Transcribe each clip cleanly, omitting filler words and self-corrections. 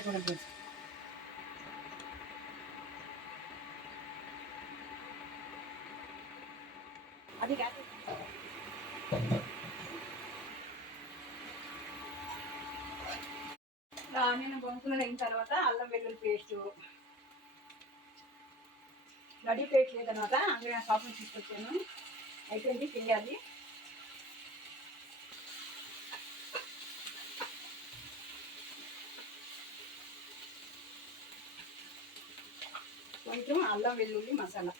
వచ్చాయి చూడండి. అది నేను బొంకులు అయిన తర్వాత అల్లం వెల్లుల్లి పేస్టు రెడీ పేస్ట్ అయిన తర్వాత అందులో నేను షాప్ నుంచి తీసుకొచ్చాను. అయిపోయింది, చెయ్యాలి. కొంచెం అల్లం వెల్లుల్లి మసాలా,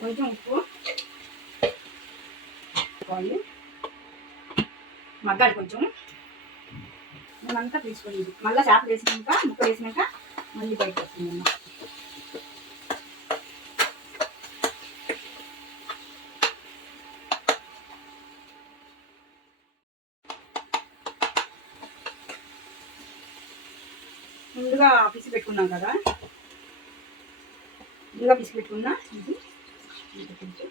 కొంచెం ఉప్పు, మగ్గాలి కొంచెం. మేమంతా తీసుకొని మళ్ళీ చేపలు వేసినాక ముక్క వేసినాక మళ్ళీ బయటకు వస్తుంది. ముందుగా పిసి పెట్టుకున్నాం కదా, ముందుగా పిసి పెట్టుకున్నా ఇది కొంచెం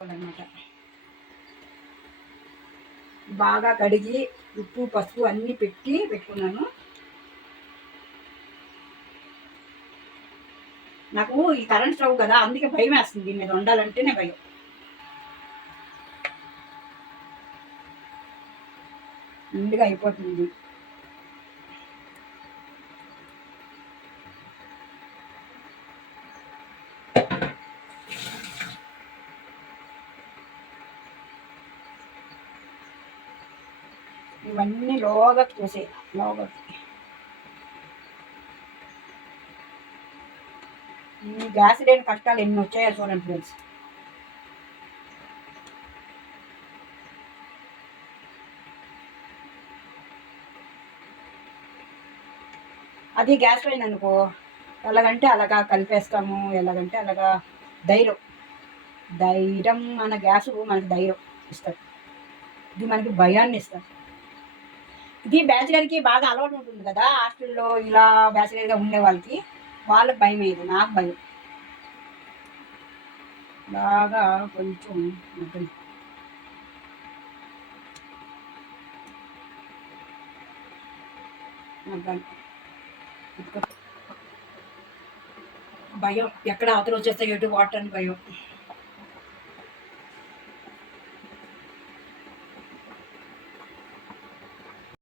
అన్నమాట. బాగా కడిగి ఉప్పు పసుపు అన్నీ పెట్టుకున్నాను. నాకు ఈ కరెంట్ స్టవ్ కదా, అందుకే భయం వేస్తుంది. దీని మీద వండాలంటేనే భయం. ముందుగా అయిపోతుంది. ఇవన్నీ లోగా చూసే లోగా ఈ గ్యాస్ లేని కష్టాలు ఎన్ని వచ్చాయో చూడండి ఫ్రెండ్స్. అది గ్యాస్ పైన అనుకో ఎలాగంటే అలాగా కలిపేస్తాము, ఎలాగంటే అలాగా. ధైర్యం మన గ్యాస్ మనకి ధైర్యం ఇస్తారు, ఇది మనకి భయాన్ని ఇస్తారు. ఇది బ్యాచిలర్కి బాగా అలవాటు ఉంటుంది కదా, హాస్టల్లో ఇలా బ్యాచిలర్గా ఉండే వాళ్ళకి భయం అయ్యేది. నాకు భయం. బాగా కొంచెం భయం, ఎక్కడ అవతల వచ్చేస్తే ఎటు వాటర్ అని భయం.